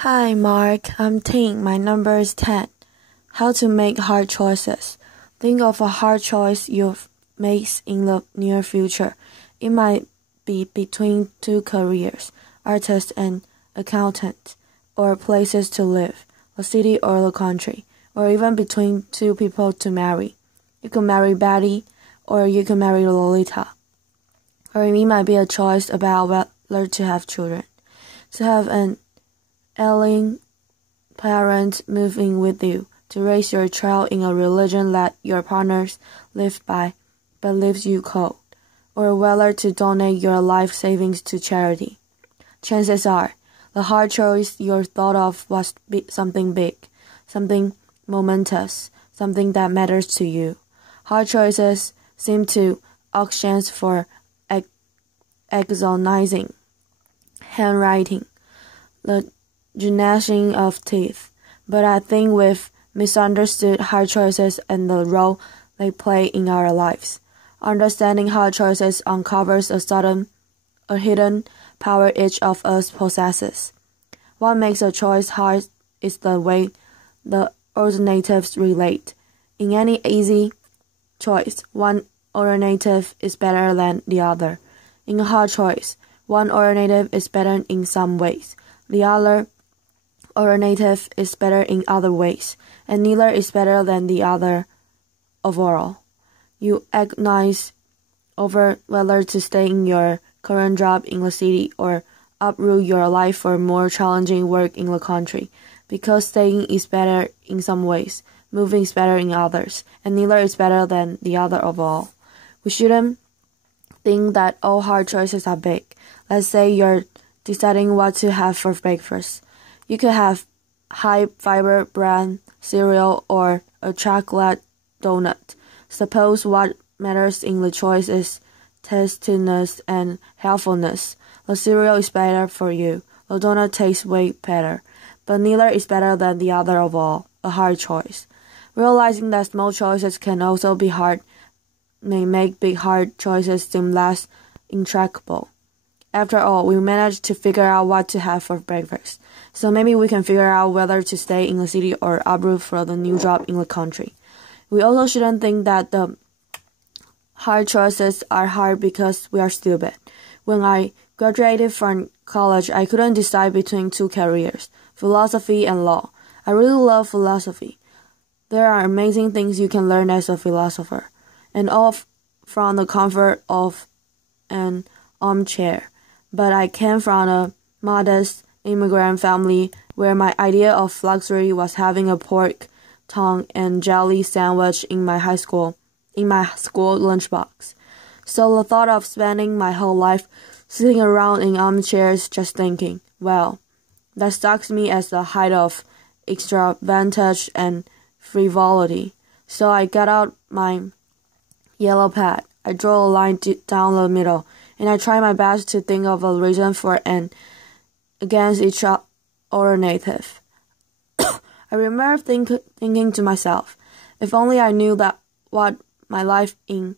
Hi, Mark. I'm Ting. My number is 10. How to make hard choices. Think of a hard choice you'll make in the near future. It might be between two careers, artist and accountant, or places to live, a city or the country, or even between two people to marry. You can marry Betty, or you can marry Lolita. Or it might be a choice about whether to have children. To have an ailing parent move in with you, to raise your child in a religion that your partners live by but leaves you cold, or whether to donate your life savings to charity. Chances are, the hard choice you thought of was something big, something momentous, something that matters to you. Hard choices seem to auctions for agonizing handwriting, the gnashing of teeth, but I think we've misunderstood hard choices and the role they play in our lives. Understanding hard choices uncovers a hidden power each of us possesses. What makes a choice hard is the way the alternatives relate. In any easy choice, one alternative is better than the other. In a hard choice, one alternative is better in some ways. The other alternative is better in other ways, and neither is better than the other overall. You agonize over whether to stay in your current job in the city or uproot your life for more challenging work in the country, because staying is better in some ways, moving is better in others, and neither is better than the other overall. We shouldn't think that all hard choices are big. Let's say you're deciding what to have for breakfast. You could have high-fiber bran cereal or a chocolate donut. Suppose what matters in the choice is tastiness and healthfulness. The cereal is better for you. The donut tastes way better. But neither is better than the other of all. A hard choice. Realizing that small choices can also be hard may make big hard choices seem less intractable. After all, we managed to figure out what to have for breakfast, so maybe we can figure out whether to stay in the city or uproot for the new job in the country. We also shouldn't think that the hard choices are hard because we are stupid. When I graduated from college, I couldn't decide between two careers, philosophy and law. I really love philosophy. There are amazing things you can learn as a philosopher, and all from the comfort of an armchair. But I came from a modest immigrant family where my idea of luxury was having a pork tongue and jelly sandwich in my school lunchbox. So the thought of spending my whole life sitting around in armchairs just thinking, well, that strikes me as the height of extravagance and frivolity. So I got out my yellow pad. I drew a line down the middle, and I tried my best to think of a reason for and against each alternative. I remember thinking to myself, if only I knew that what my life in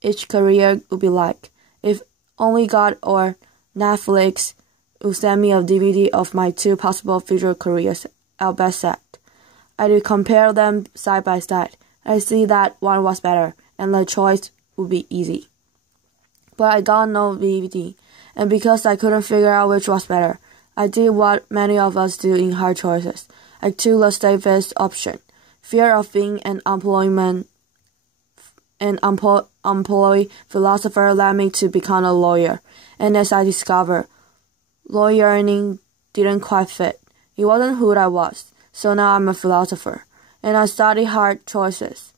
each career would be like. If only God or Netflix would send me a DVD of my two possible future careers, I'll bet set. I would compare them side by side. I see that one was better, and the choice would be easy. But I got no DVD, and because I couldn't figure out which was better, I did what many of us do in hard choices. I took the safest option. Fear of being an employee philosopher led me to become a lawyer, and as I discovered, lawyering didn't quite fit. It wasn't who I was, so now I'm a philosopher, and I study hard choices.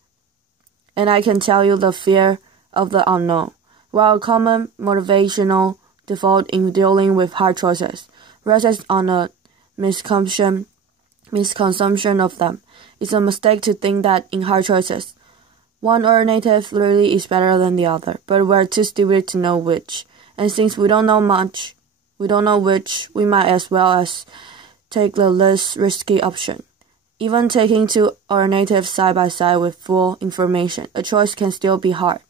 And I can tell you the fear of the unknown. While a common motivational default in dealing with hard choices rests on a misconception of them, it's a mistake to think that in hard choices, one alternative really is better than the other, but we're too stupid to know which. And since we don't know which, we might as well as take the less risky option. Even taking two alternatives side by side with full information, a choice can still be hard.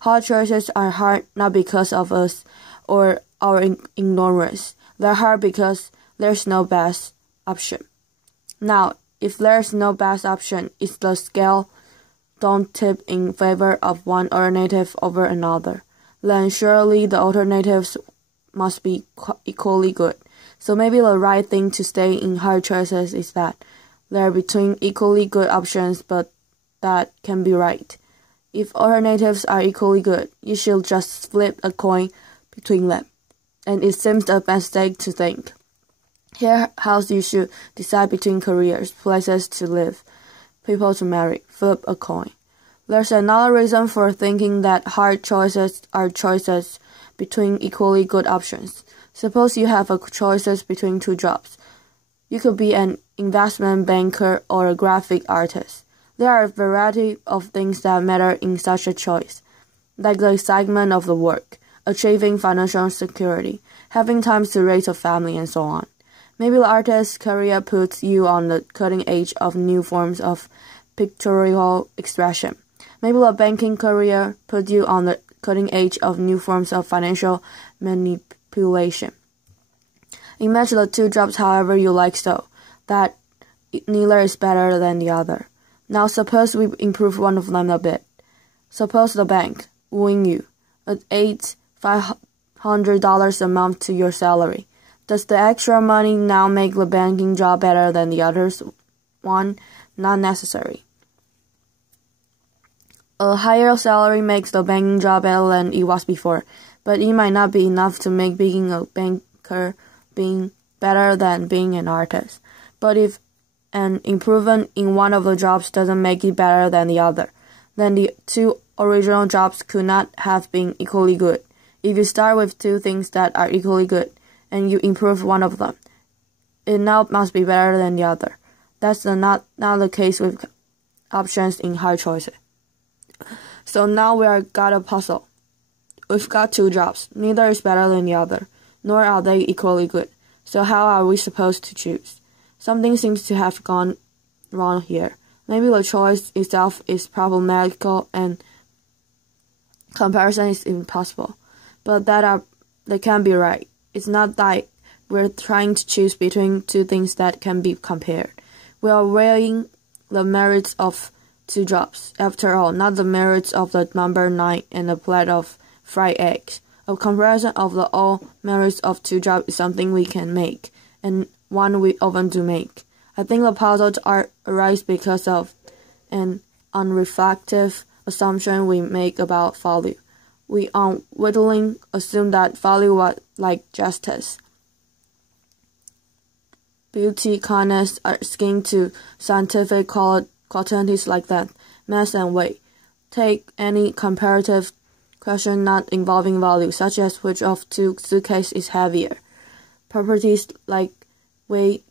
Hard choices are hard not because of us or our ignorance. They're hard because there's no best option. Now, if there's no best option, if the scale don't tip in favor of one alternative over another, then surely the alternatives must be equally good. So maybe the right thing to stay in hard choices is that they're between equally good options, but that can be right. If alternatives are equally good, you should just flip a coin between them. And it seems a mistake to think. Here's how you should decide between careers, places to live, people to marry. Flip a coin. There's another reason for thinking that hard choices are choices between equally good options. Suppose you have choices between two jobs. You could be an investment banker or a graphic artist. There are a variety of things that matter in such a choice, like the excitement of the work, achieving financial security, having time to raise a family, and so on. Maybe the artist's career puts you on the cutting edge of new forms of pictorial expression. Maybe the banking career puts you on the cutting edge of new forms of financial manipulation. Imagine the two jobs however you like so, that neither is better than the other. Now suppose we improve one of them a bit. Suppose the bank win you $500 a month to your salary. Does the extra money now make the banking job better than the others one? Not necessary. A higher salary makes the banking job better than it was before, but it might not be enough to make being a banker being better than being an artist. But if an improvement in one of the jobs doesn't make it better than the other, then the two original jobs could not have been equally good. If you start with two things that are equally good, and you improve one of them, it now must be better than the other. That's not the case with options in hard choices. So now we got a puzzle. We've got two jobs. Neither is better than the other, nor are they equally good. So how are we supposed to choose? Something seems to have gone wrong here. Maybe the choice itself is problematical and comparison is impossible. But that can't be right. It's not that we're trying to choose between two things that can be compared. We are weighing the merits of two jobs. After all, not the merits of the number 9 and a plate of fried eggs. A comparison of the all merits of two jobs is something we can make, and one we often do make. I think the puzzles arise because of an unreflective assumption we make about value. We unwittingly assume that value was like justice, beauty, kindness, are akin to scientific quantities like that, mass and weight. Take any comparative question not involving value, such as which of two suitcases is heavier. Properties like weight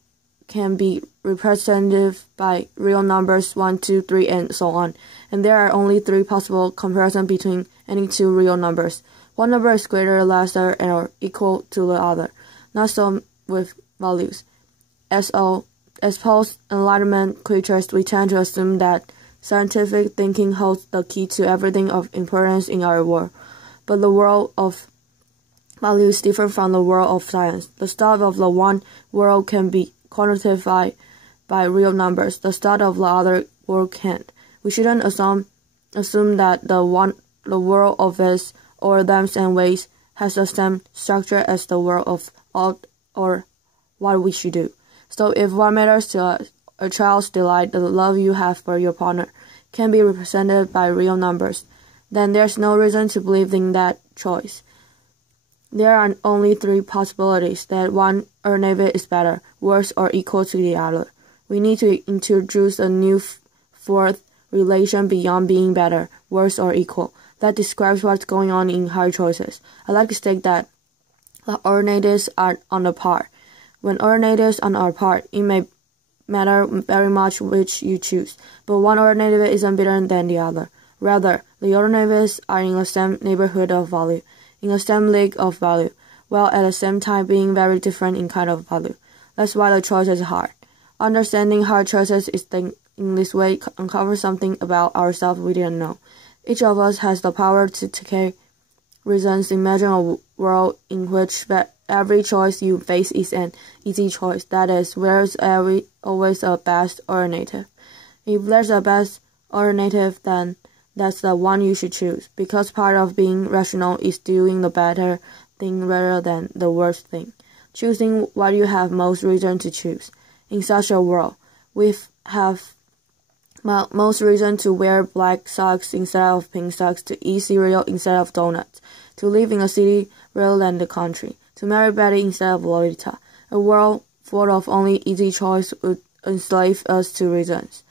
can be represented by real numbers 1, 2, 3, and so on, and there are only 3 possible comparisons between any two real numbers. One number is greater, lesser, or equal to the other. Not so with values. As post-enlightenment creatures, we tend to assume that scientific thinking holds the key to everything of importance in our world. But the world of value is different from the world of science. The stuff of the one world can be quantified by real numbers. The stuff of the other world can't. We shouldn't assume that the world of its or thems and ways has the same structure as the world of ought or what we should do. So if what matters to a child's delight, the love you have for your partner, can be represented by real numbers, then there's no reason to believe in that choice. There are only 3 possibilities, that one alternative is better, worse, or equal to the other. We need to introduce a new fourth relation beyond being better, worse, or equal. That describes what's going on in hard choices. I like to state that the alternatives are on the par. When alternatives are on a par, it may matter very much which you choose, but one alternative isn't better than the other. Rather, the alternatives are in the same neighborhood of value, in the same league of value, while at the same time being very different in kind of value. That's why the choice is hard. Understanding hard choices in this way uncovers something about ourselves we didn't know. Each of us has the power to take reasons, imagine a world in which every choice you face is an easy choice. That is, there's always a best alternative. If there's a best alternative, then that's the one you should choose, because part of being rational is doing the better thing rather than the worst thing. Choosing what you have most reason to choose. In such a world, we have most reason to wear black socks instead of pink socks, to eat cereal instead of donuts, to live in a city rather than the country, to marry Betty instead of Lolita. A world full of only easy choice would enslave us to reasons.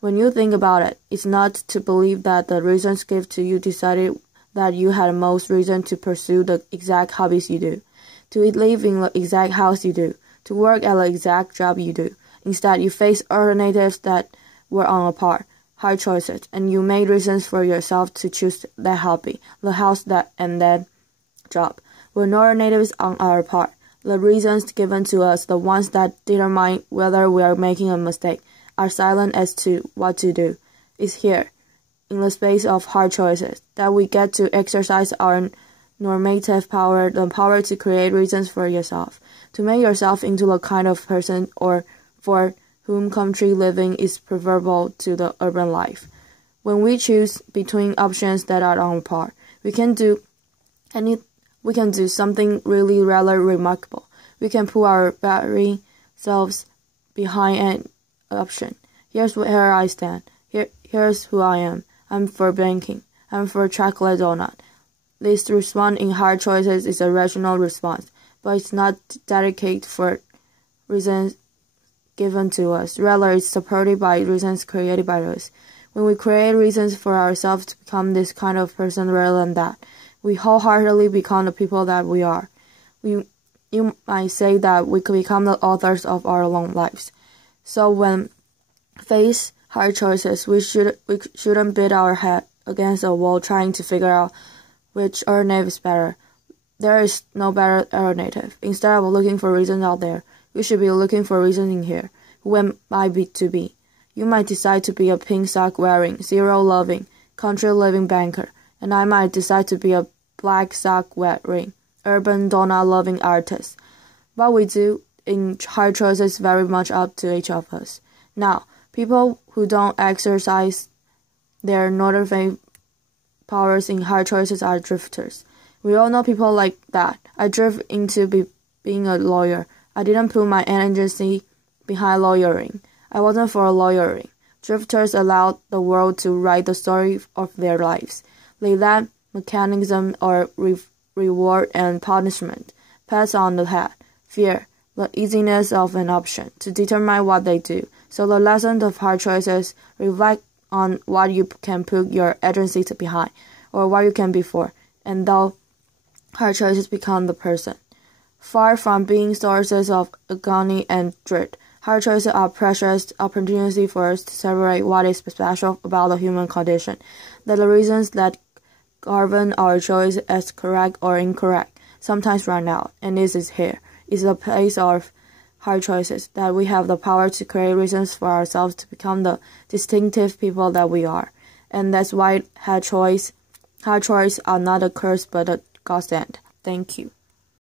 When you think about it, it's not to believe that the reasons given to you decided that you had most reason to pursue the exact hobbies you do, to live in the exact house you do, to work at the exact job you do. Instead, you face alternatives that were on a par, hard choices, and you made reasons for yourself to choose that hobby, the house, and that job. Were no alternatives on our part. The reasons given to us, the ones that determine whether we are making a mistake, are silent as to what to do. It's here, in the space of hard choices, that we get to exercise our normative power, the power to create reasons for yourself, to make yourself into the kind of person or for whom country living is preferable to the urban life. When we choose between options that are on par, we can do something really rather remarkable. We can put our very selves behind an option. Here's where I stand. Here's who I am. I'm for banking. I'm for chocolate donut. This response in hard choices is a rational response, but it's not dedicated for reasons given to us. Rather, it's supported by reasons created by us. When we create reasons for ourselves to become this kind of person rather than that, we wholeheartedly become the people that we are. You might say that we could become the authors of our own lives. So when face hard choices, we shouldn't beat our head against a wall trying to figure out which alternative is better. There is no better alternative. Instead of looking for reasons out there, we should be looking for reasons in here. Who am I to be? You might decide to be a pink sock wearing, zero loving, country living banker, and I might decide to be a black sock wearing, urban donut loving artist. What we do in hard choices is very much up to each of us. Now, people who don't exercise their normative powers in hard choices are drifters. We all know people like that. I drift into being a lawyer. I didn't put my energy behind lawyering. I wasn't for lawyering. Drifters allowed the world to write the story of their lives. They let mechanism or reward and punishment pass on the head, fear, the easiness of an option to determine what they do. So the lesson of hard choices reflect on what you can put your agency behind, or what you can be for, and though hard choices become the person. Far from being sources of agony and dread, hard choices are precious opportunity for us to separate what is special about the human condition, that the reasons that govern our choice as correct or incorrect sometimes run out, and this is here. It's the place of hard choices that we have the power to create reasons for ourselves to become the distinctive people that we are. And that's why hard choice are not a curse but a godsend. Thank you.